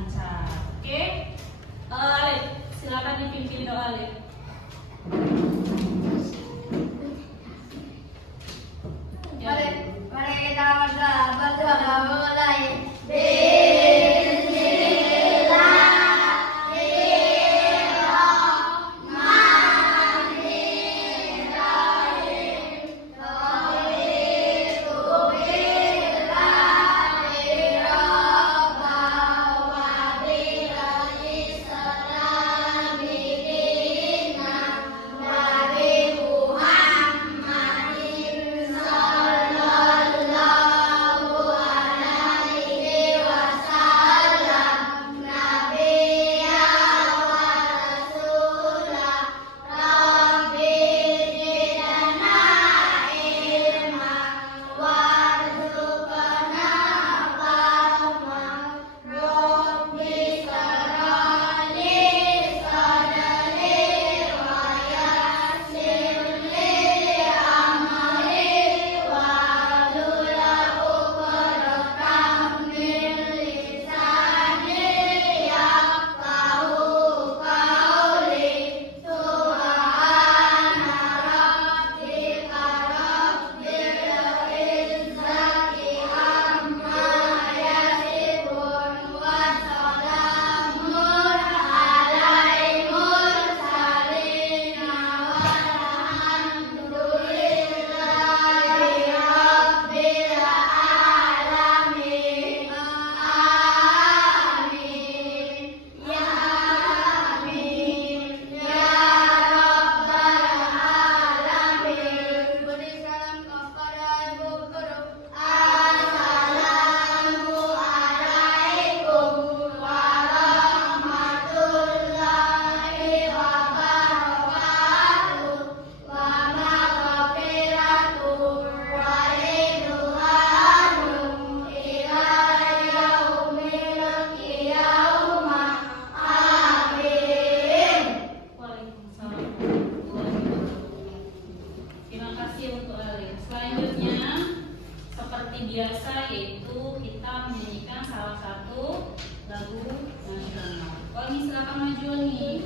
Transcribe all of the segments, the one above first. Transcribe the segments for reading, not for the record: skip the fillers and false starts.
lancar. Oke? Alif, silakan dipimpin doa Alif. Mari kita berdoa mulai. Biasa yaitu kita menyanyikan salah satu lagu nasional. Oni silakan maju nih.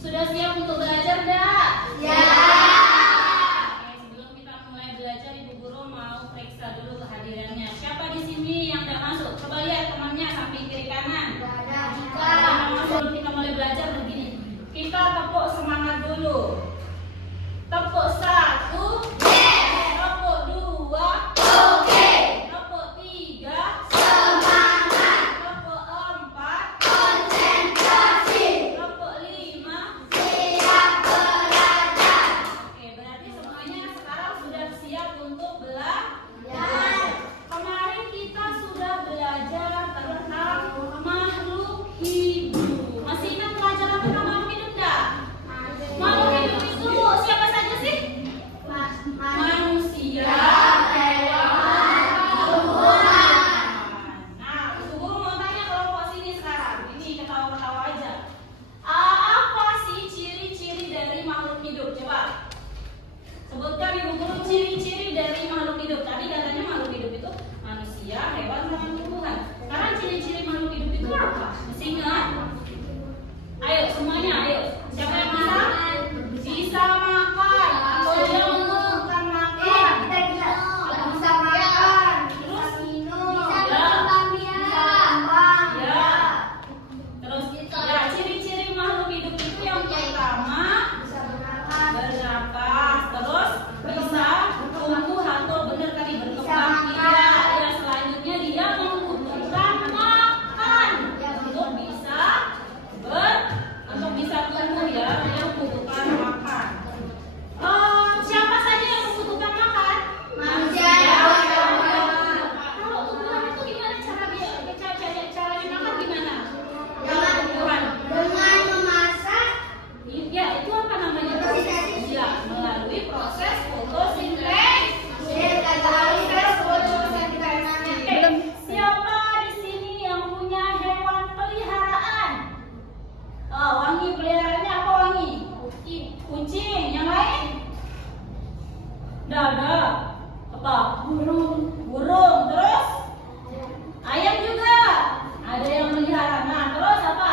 Sudah siap untuk belajar, dak? Ya. Oke, sebelum kita mulai belajar, Ibu Guru mau periksa dulu kehadirannya. Siapa di sini yang tidak masuk? Coba lihat temannya samping kiri kanan. Sebelum kita mulai belajar begini, kita tepuk semangat dulu. Tepuk 1, tepuk 2, tepuk 3, tepuk 4, tepuk Burung. Terus ayam juga. Ada yang melihara. Nah, terus apa?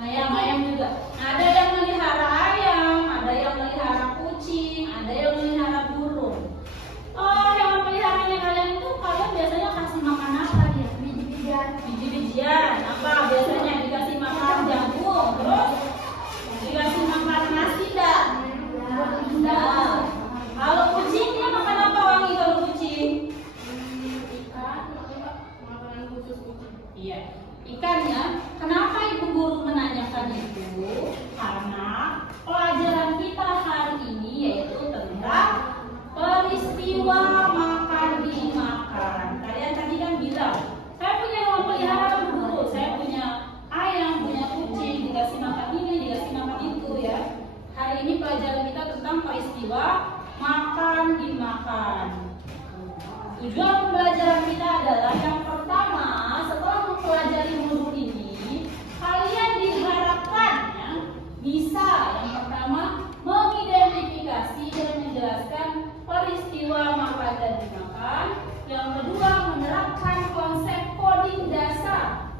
Ayam juga. Ada yang melihara ayam, ada yang melihara kucing, ada yang melihara burung. Oh, hewan peliharaannya kalian itu kalian biasanya kasih makan apa ya? Biji-bijian. Apa biasanya dikasih makan jagung, terus dikasih makan nasi dah. Nah, kalau kucing dia makan apa Wangi kalau kucing? Makanan khusus kucing. Iya, ikannya. Kenapa ibu guru menanyakan itu? Karena pelajaran kita hari ini yaitu tentang peristiwa makan dimakan. Kalian tadi kan bilang, saya punya hewan peliharaan dulu, saya punya ayam, punya kucing, dikasih makan ini, dikasih makan itu ya. Hari ini pelajaran kita tentang peristiwa makan dimakan. Tujuan pembelajaran kita adalah yang pertama, setelah mempelajari modul ini, kalian diharapkan ya, bisa yang pertama mengidentifikasi dan menjelaskan peristiwa makan dan dimakan. Yang kedua, menerapkan konsep coding dasar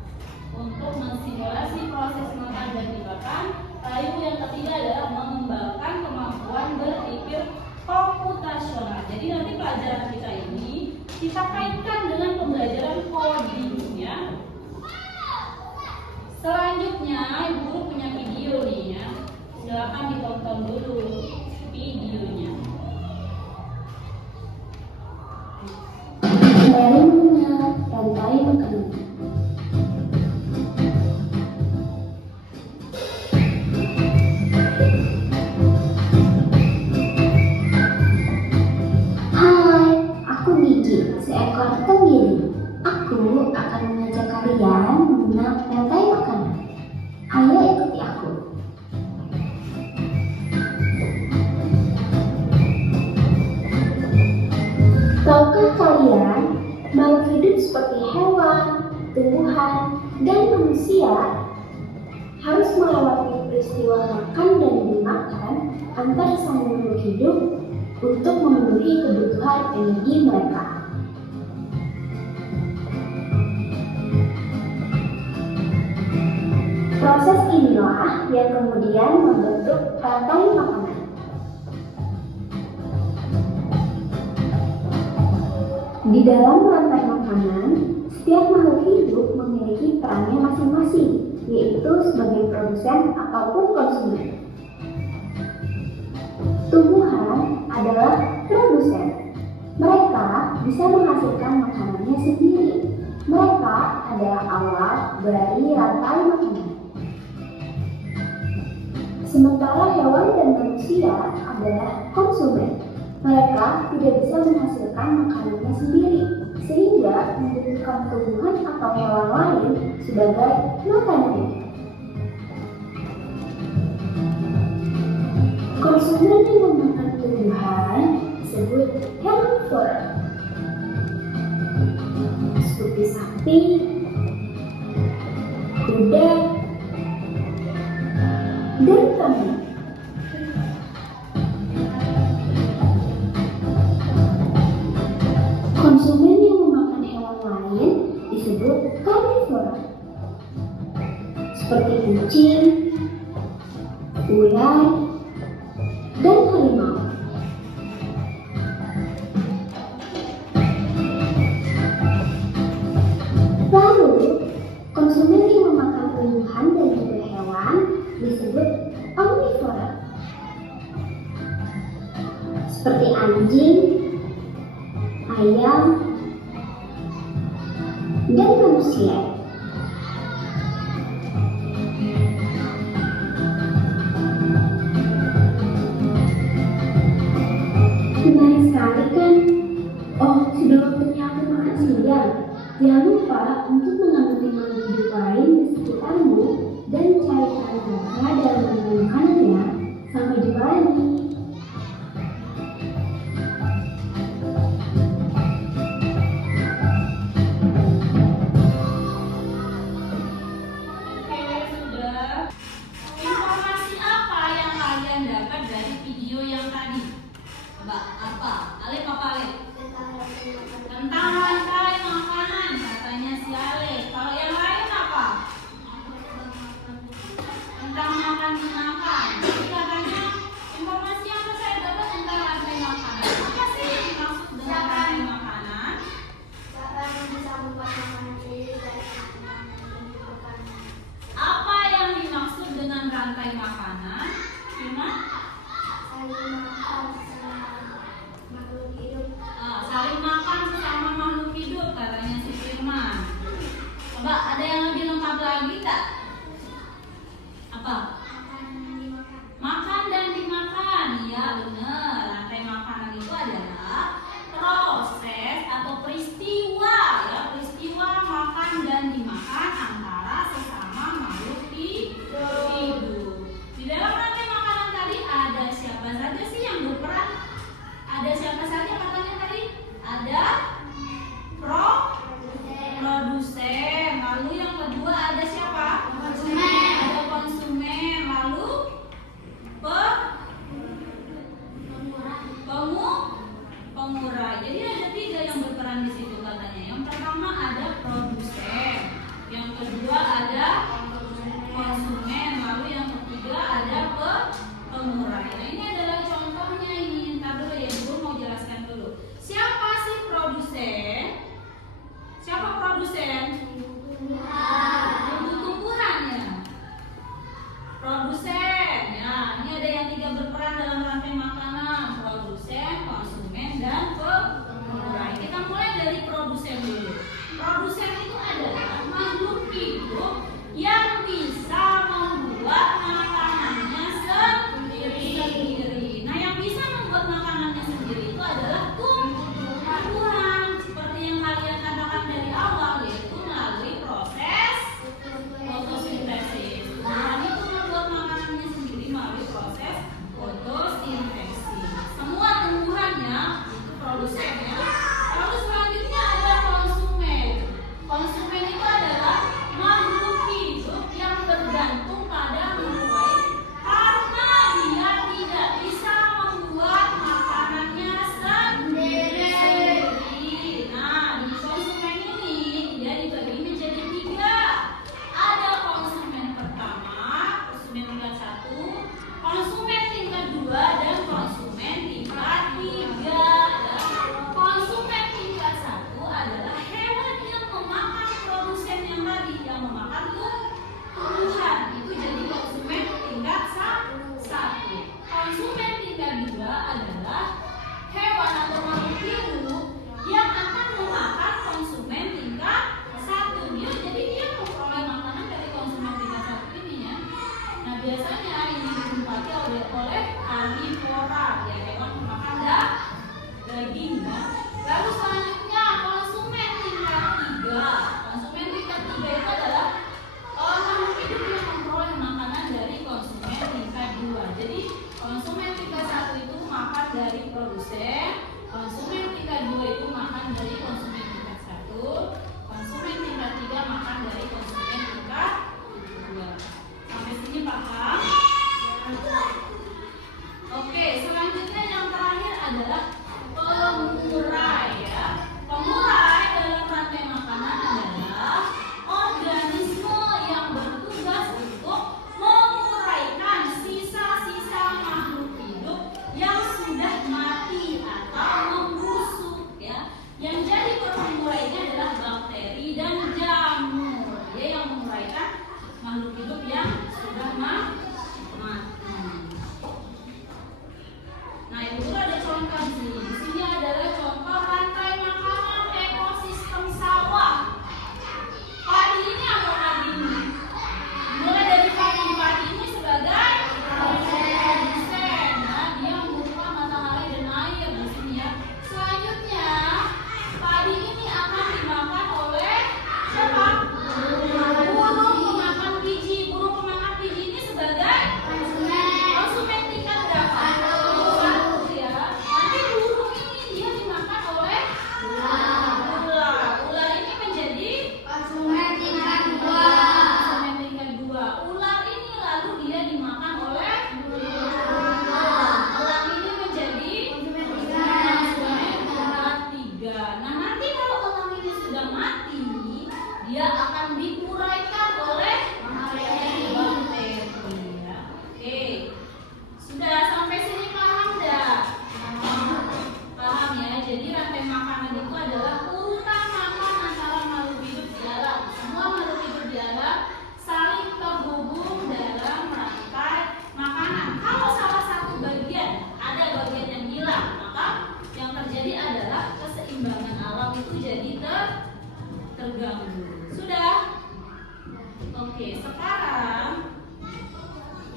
untuk mensimulasi proses makan dan dimakan. Lalu yang ketiga adalah mengembangkan kemampuan berpikir komputasional. Jadi nanti pelajaran kita ini kita kaitkan dengan pembelajaran coding ya. Selanjutnya ibu guru punya video nih ya. Silakan ditonton dulu videonya. Dari mengenal rantai makanan. Hai, aku Gigi, seekor tenggiri. Aku akan mengajak kalian mengenal rantai makanan. Ayo ikuti aku. Tahukah kalian makhluk hidup seperti hewan, tumbuhan, dan manusia harus melewati peristiwa makan dan dimakan antar sang makhluk hidup untuk memenuhi kebutuhan energi mereka. Proses inilah yang kemudian membentuk rantai makanan. Di dalam rantai makanan, setiap makhluk hidup memiliki perannya masing-masing, yaitu sebagai produsen ataupun konsumen. Tumbuhan adalah produsen. Mereka bisa menghasilkan makanannya sendiri. Mereka adalah awal dari rantai makanan. Sementara hewan dan manusia adalah konsumen. Mereka tidak bisa menghasilkan makanannya sendiri, sehingga membutuhkan tumbuhan atau hewan lain sebagai makanannya. Konsumen yang memakan tumbuhan disebut herbivore, seperti sapi, kuda, dan kambing. Konsumen yang memakan hewan lain disebut karnivora, seperti kucing, ular, dan harimau. Lalu, konsumen yang memakan tumbuhan dan juga hewan disebut omnivora, seperti anjing, ayam, dan manusia. Menarik sekali kan? Oh, sudah waktunya aku makan siang. Jangan lupa untuk mengamati makhluk hidup lain di sekitarmu dan cari peran mereka dalam mengambil makanannya. Sampai jumpa lagi. Oke, sudah. Informasi apa yang kalian dapat dari video yang tadi? Coba, apa? Tentang rantai makanan, katanya si Ale. Kalau yang lain apa? Tentang makan. Jadi katanya informasi yang saya dapat tentang rantai makanan. Apa sih yang dimaksud dengan rantai makanan? Apa yang dimaksud dengan rantai makanan? Gimana? Saling makan sesama makhluk hidup, katanya si Firman. Coba ada yang lebih lengkap lagi tak? Apa? Makan dan dimakan. Ya benar. Rantai makanan itu adalah proses atau peristiwa, ya peristiwa makan dan dimakan antara sesama makhluk hidup. Di dalam rantai makanan tadi ada siapa saja sih yang berperan? Ada siapa saja katanya tadi? Ada produsen. Lalu yang kedua ada siapa? Ada konsumen. Lalu pemurah. Jadi ada 3 yang berperan di situ katanya. Yang pertama ada produsen. Yang kedua ada konsumen. Lalu yang ketiga ada pemurah. Nah, ini adalah contohnya ini. Ntar dulu ya, Ibu mau jelaskan dulu. Siapa sih produsen? Siapa produsen? Tumbuh-tumbuhan ya. Produsen ya. Ini ada yang 3 berperan dalam rantai makanan: produsen, konsumen, dan pemurah. Kita mulai dari produsen dulu. Produsen itu adalah makhluk hidup yang bisa membuat makanannya sendiri. Nah, yang bisa membuat makanannya sendiri itu adalah tumbuhan. Seperti yang kalian katakan dari awal, yaitu melalui proses fotosintesis. Tumbuhan itu membuat makanannya sendiri melalui proses fotosintesis. Semua tumbuhannya itu produsen ya. Lalu selanjutnya ada konsumen. Konsumen itu adalah makhluk hidup yang bergantung pada makhluk lain karena dia tidak bisa membuat makanannya sendiri. Nah, di konsumen ini dia dibagi menjadi 3. Ada konsumen pertama, konsumen tingkat 1, konsumen tingkat 2, dan konsumen tingkat 3. Konsumen tingkat 1 adalah hewan yang memakan produsen yang tadi, yang memakan tumbuhan. Itu jadi konsumen tingkat 1. Konsumen tingkat 2 adalah hewan atau makhluk hidup yang akan memakan konsumen tingkat 1. Jadi dia memperoleh makanan dari konsumen tingkat 1 ini ya. Nah, biasanya ini ditempati oleh karnivora, ya hewan pemakan daging ya. Lalu selanjutnya konsumen tingkat 3. Konsumen tingkat 3 itu adalah makhluk hidup yang memperoleh makanan dari konsumen tingkat 2. Jadi konsumen tingkat 1 itu makan dari produsen, konsumen tingkat 2 itu makan dari konsumen tingkat 1, konsumen tingkat 3 makan dari konsumen tingkat 2. Sampai sini paham? Oke, selanjutnya yang terakhir adalah pemurah. adalah keseimbangan alam itu jadi terganggu. Sudah? Oke, sekarang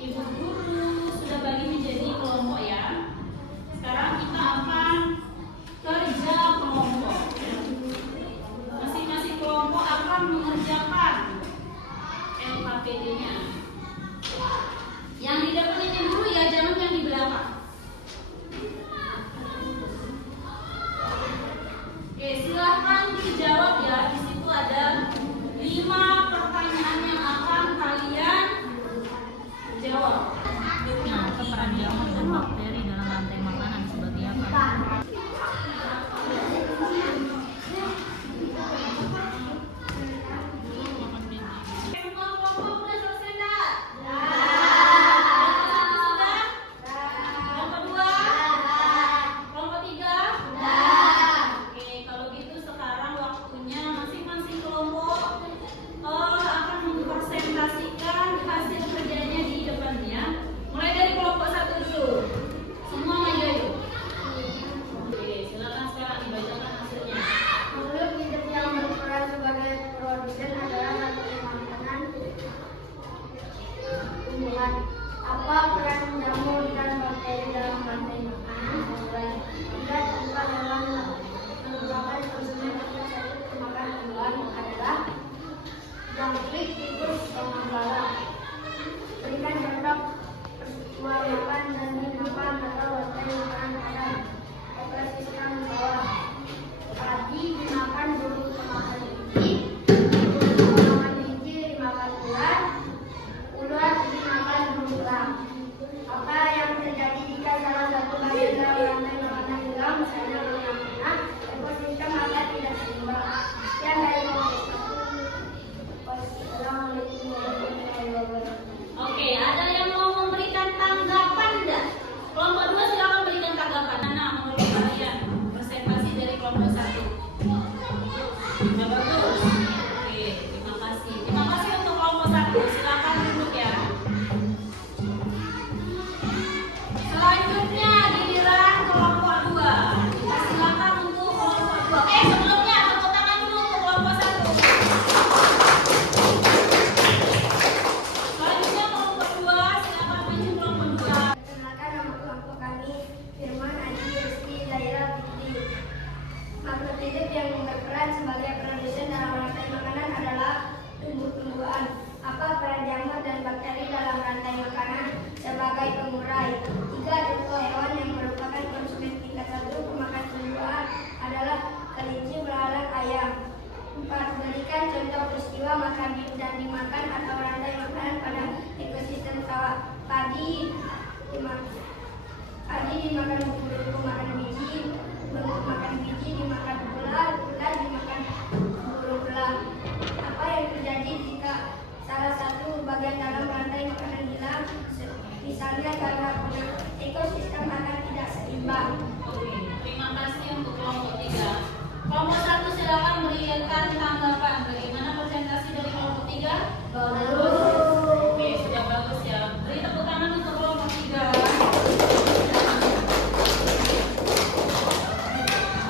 Ibu guru sudah bagi menjadi kelompok ya. Sekarang kita akan kerja kelompok. Masing-masing kelompok akan mengerjakan LKPD-nya. Yang di depan ini dulu ya, jangan yang di belakang. Oke, silahkan dijawab ya. Di situ ada 5 pertanyaan yang akan kalian jawab. Nah, peran jamur dan bakteri dalam rantai makanan sebagai apa? Semua kelompok sudah selesai enggak? Yang kedua? Kelompok 3? Oke, kalau gitu sekarang waktunya masing-masing kelompok akan mempresentasikan hasil kerjanya di depannya. Mulai dari kelompok 1 dulu. Semua maju aja. Oke, silakan sekarang dibacakan hasilnya. Makhluk hidup yang berperan sebagai produsen adalah rantai makanan tumbuhan. Apa peran jamur dan bakteri dalam rantai makanan? Tidak tanpa dalam menyebabkan konsumen dapat satu pemakan tumbuhan adalah jangkrik, tikus, pengembala. Berikan contoh peristiwa makan dan dimakan atau rantai makanan pada ekosistem bawah. Padi dimakan burung pemakan biji, burung pemakan biji dimakan ular, ular dimakan burung elang. Apa yang terjadi jika salah satu bagian dalam rantai makanan hilang, misalnya burung punah, ekosistem akan tidak seimbang. Sekian dari kelompok 1. Wassalamualaikum warahmatullahi wabarakatuh. Oke, ada yang mau memberikan tanggapan enggak? Kelompok 2 silakan berikan tanggapan. Nah, menurut kalian presentasi dari kelompok 1. Sudah bagus. Oke, terima kasih. Terima kasih untuk kelompok 1. Silakan duduk ya. Selanjutnya giliran kelompok 2. Silakan untuk kelompok 2. Sebelumnya tepuk tangan dulu untuk kelompok 1. Selanjutnya kelompok 2, silakan maju kelompok 2. Perkenalkan, nama kelompok kami Firman, Aji, Rizky, Zaira, Fikri. Makhluk hidup yang berperan sebagai produsen dalam rantai makanan adalah tumbuh-tumbuhan. Apa peran jamur dan bakteri dalam rantai makanan? Sebagai pengurai. 3. Contoh hewan yang merupakan konsumen tingkat 1 pemakan tumbuhan adalah kelinci, belalang, ayam. 4. Berikan contoh peristiwa makan dan dimakan atau rantai makanan pada ekosistem sawah. Padi dimakan burung pemakan biji, burung pemakan biji dimakan ular, ular dimakan burung elang. Apa yang terjadi jika salah satu bagian dalam rantai makanan hilang? Misalnya karena ekosistem akan tidak seimbang. Oke, terima kasih untuk kelompok 3. Kelompok 1 silakan berikan tanggapan. Bagaimana presentasi dari kelompok 3? Bagus. Oke, sudah bagus ya. Beri tepuk tangan untuk kelompok 3.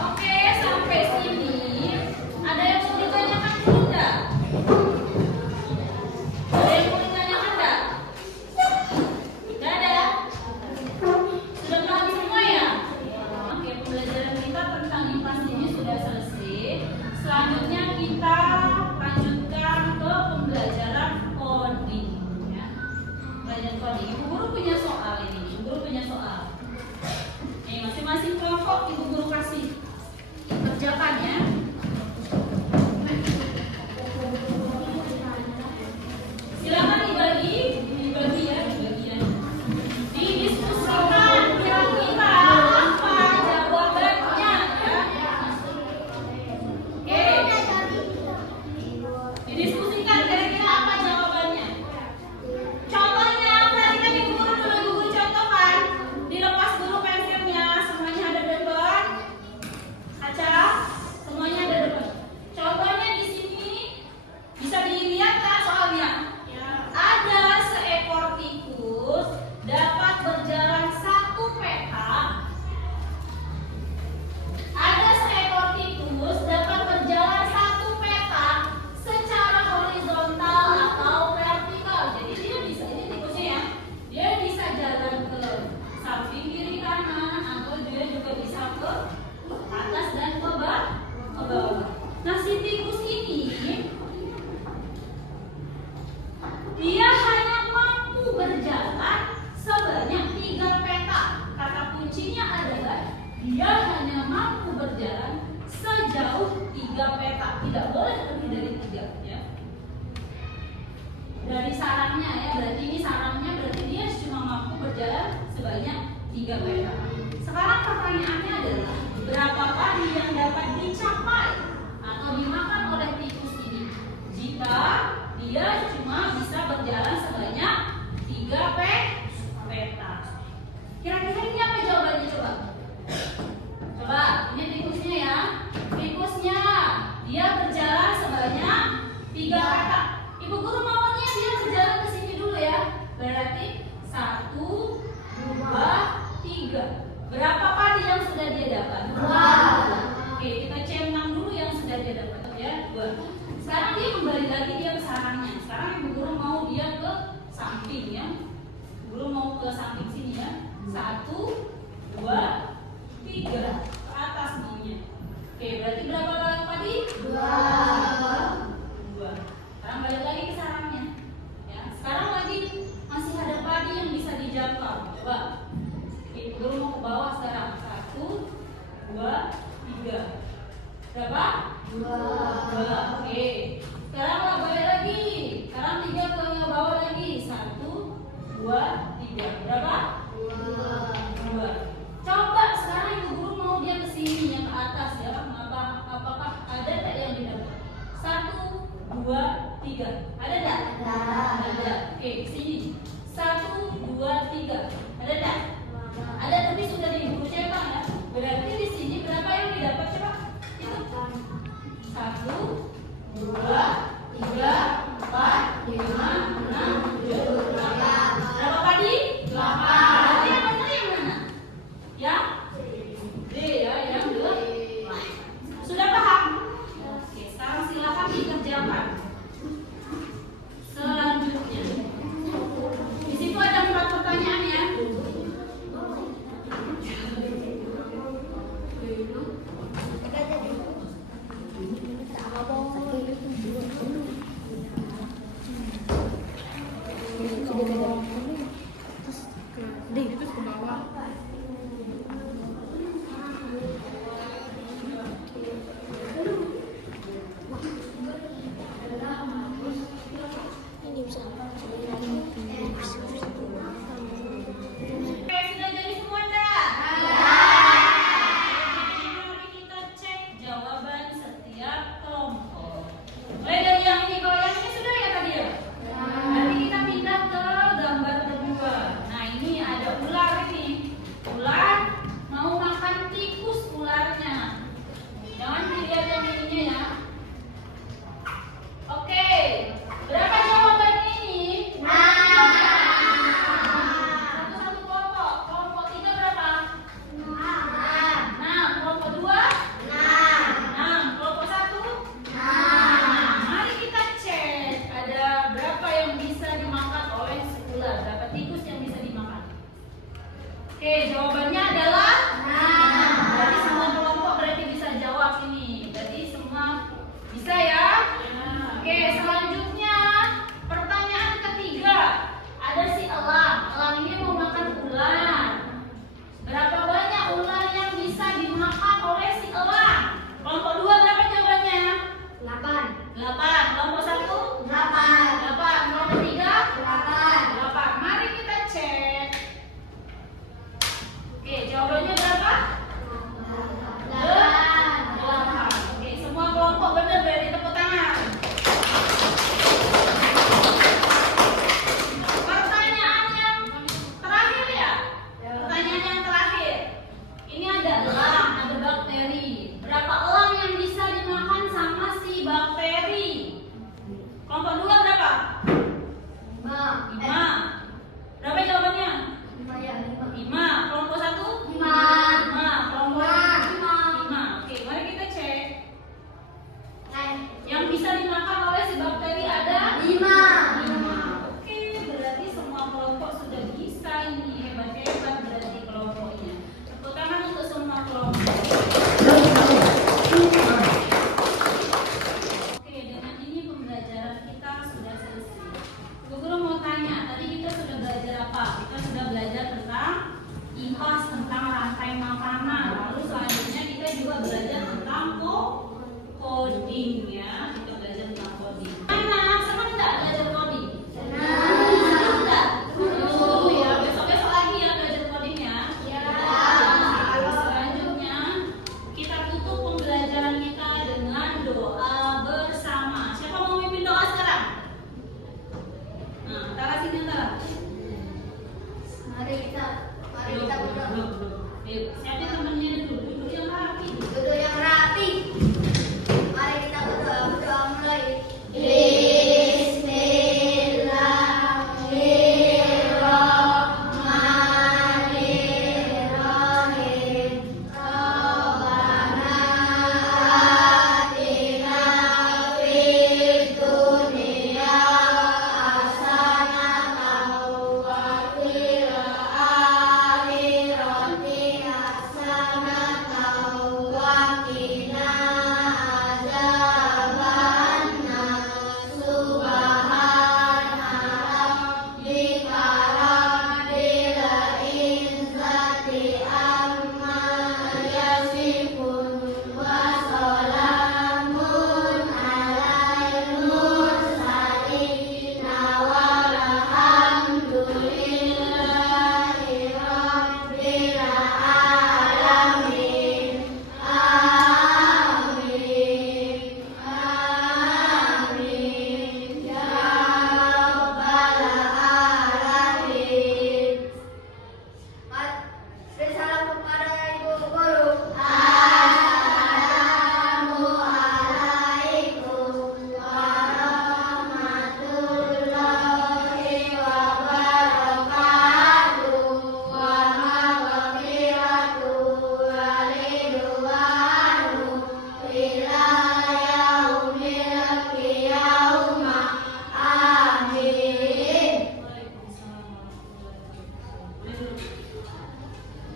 Oke, sampai sini ada yang mau ditanyakan dulu enggak? Ada yang mau ditanyakan enggak? Enggak ada? 3 peta, tidak boleh lebih dari 3 ya. Dari sarangnya ya, berarti ini sarangnya berarti dia cuma mampu berjalan sebanyak 3 peta. Sekarang pertanyaannya adalah berapa padi yang dapat dicapai atau dimakan oleh tikus ini jika dia cuma bisa berjalan sebanyak 3 peta. Kira-kira ini apa jawabannya coba? Coba, ini tikusnya ya. Tikusnya dia berjalan sebanyak 3 peta. Ibu guru maunya dia berjalan ke sini dulu ya. Berarti 1, 2, 3. Berapa padi yang sudah dia dapat? 2. Oke, kita centang dulu yang sudah dia dapat ya. 2. Sekarang dia kembali lagi dia ke sarangnya. Sekarang ibu guru mau dia ke samping ya. Ibu guru mau ke samping sini ya. 1, 2, 3 ke atas maunya. Oke, berarti berapa padi? 2. Sekarang balik lagi ke sarangnya. Ya, sekarang lagi masih ada padi yang bisa dijangkau. Coba. Ibu guru mau ke bawah sekarang. 1, 2, 3. Berapa? 2. Oke. Sekarang balik lagi. Sekarang 3 ke bawah lagi. 1, 2, 3. Berapa? 2. Coba sekarang ibu guru mau dia ke sini yang ke atas ya. Apakah ada tak yang didapat? 1, 2, 3. Ada tak? Ada. Oke, ke sini. 1, 2, 3. Ada tak? Ada, tapi sudah di ibu guru cetak ya. Berarti di sini berapa yang didapat coba? Itu 1, 2, 3, 4, 5, 6, 7, 8. Berapa tadi? 8. Berarti yang benar yang mana? Ya? D ya, yang D. Sudah paham? Oke, sekarang silakan dikerjakan. Selanjutnya, di situ ada 4 pertanyaan ya. Oke, sudah jadi semua enggak? Mari kita cek jawaban setiap kelompok. Mulai dari yang ini, kalau yang ini sudah ya tadi ya? Nanti kita pindah ke gambar kedua. Nah, ini ada ular ini. Ular mau makan tikus ularnya. Jangan dilihat yang ininya ya. Oke, berapa jawaban ini? Satu-satu kelompok. Kelompok 3 berapa? 6. Kelompok 2? 6. Kelompok 1? 6. Mari kita cek ada berapa yang bisa dimakan oleh si ular. Berapa tikus yang bisa dimakan? Oke, jawabannya adalah 6. Berarti semua kelompok berarti bisa jawab ini. Berarti semua bisa ya? Oke, selanjutnya pertanyaan ketiga. Ada si elang. Elang ini mau makan ular. Berapa banyak ular yang bisa dimakan oleh si elang? Kelompok 2 berapa jawabannya? 8. Kelompok 1? 8. Kelompok 3? 8. Mari kita cek. Oke, jawabannya berapa? 8. Oke, semua kelompok benar, berarti tepuk tangan. Pertanyaan yang terakhir ya. Pertanyaan yang terakhir. Ini ada elang, ada bakteri. Berapa elang yang bisa dimakan sama si bakteri? Kelompok 2 berapa? 5. Berapa jawabannya? 5. Kelompok 1? 5. Kelompok 5. Oke, mari kita cek. Yang bisa dimakan oleh si bakteri ada 5. Oke, berarti semua kelompok sudah bisa ini. Hebat-hebat berarti kelompoknya. Tepuk tangan untuk semua kelompok. Oke, dengan ini pembelajaran kita sudah selesai. Bu Guru mau tanya, tadi kita sudah belajar apa? Kita sudah belajar tentang IPAS, tentang rantai makanan. Lalu selanjutnya kita juga belajar tentang codingnya